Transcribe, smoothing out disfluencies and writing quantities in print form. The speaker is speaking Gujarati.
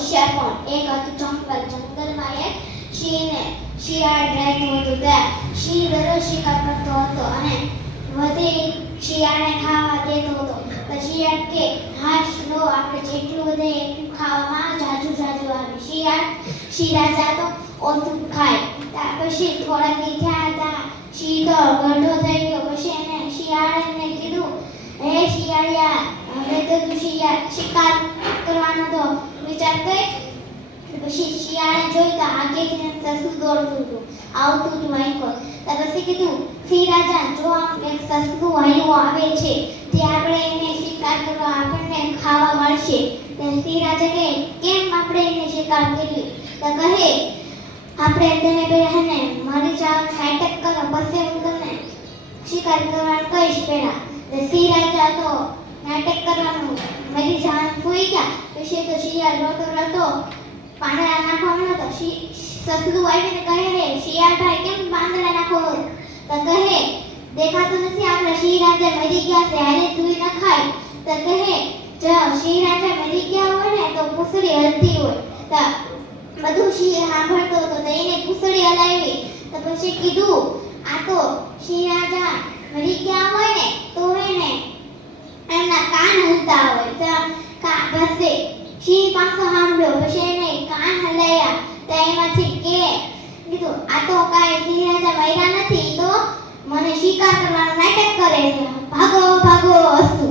હોશિયાર કોણ? એક હતું જંગલ. જંગલમાં એક શિયાળ રહેતું હતું. ત્યાં સિંહ દરરોજ શિકાર કરતો હતો અને વધે શિયાળને ખાવા દેતો હતો. પછી શિયાળ કે હાશ લો, આપણે જેટલું વધે એટલું ખાવામાં જાજુ આવે. સિંહ રાજા તો ઓછું ખાય. ત્યાર પછી થોડા દી થયા હતા. સિંહ તો ગઢો થઈ ગયો. પછી એને શિયાળને કીધું, હે શિયાળિયા, હવે તો તું શિકાર કરવાનો તો વિચાર કર. પછી શિયાળે જોયું તો આગેથી સસલું દોડતું હતું, આવતું હતું વાંકો. પછી કીધું, સિંહ રાજા, જો આમ એક સસલું વાયું આવે છે, તે આપણે એને શિકાર કરવા આપણને ખાવા મળશે. સિંહ રાજા કહે, કેમ આપણે એને શિકાર કરીએ? તો કહે, આપણે તમે પહેલા ને મારી જવાનું નાટક કરો, પછી હું તમને શિકાર કરવાનું કહીશ. પહેલા સિંહ રાજા તો નાટક કરવાનું મરી જવાનું ભૂલી ગયા. પછી તો શિયાળ રોતો પાંદડા નાખવાનો હતો. સસલું આવીને કહે, રે શિયાળભાઈ, કેમ પાંદડા નાખો? તો કહે, દેખાતું નથી આપણા સિંહ રાજા મરી ગયા છે, હાલે તું ન ખાય. તો કહે, જો સિંહ રાજા મરી ગયા હોય ને તો પૂંછડી હલતી હોય. તો બધું સિંહ સાંભળતો હતો. તો એને પૂંછડી હલાવી. તો પછી કીધું, આ તો સિંહ રાજા મરી ગયા હોય ને તો એને એમના કાન હલતા હોય. તો બસે સિંહ પાછો સાંભળ્યો. પછી એને કાન હલાયા. તો એમાંથી કીધું, આ તો કાંઈ સિંહ રાજા મર્યા નથી, તો મને શિકાર કરવાનું નાટક કરે છે. ભાગો ભાગો હસતું.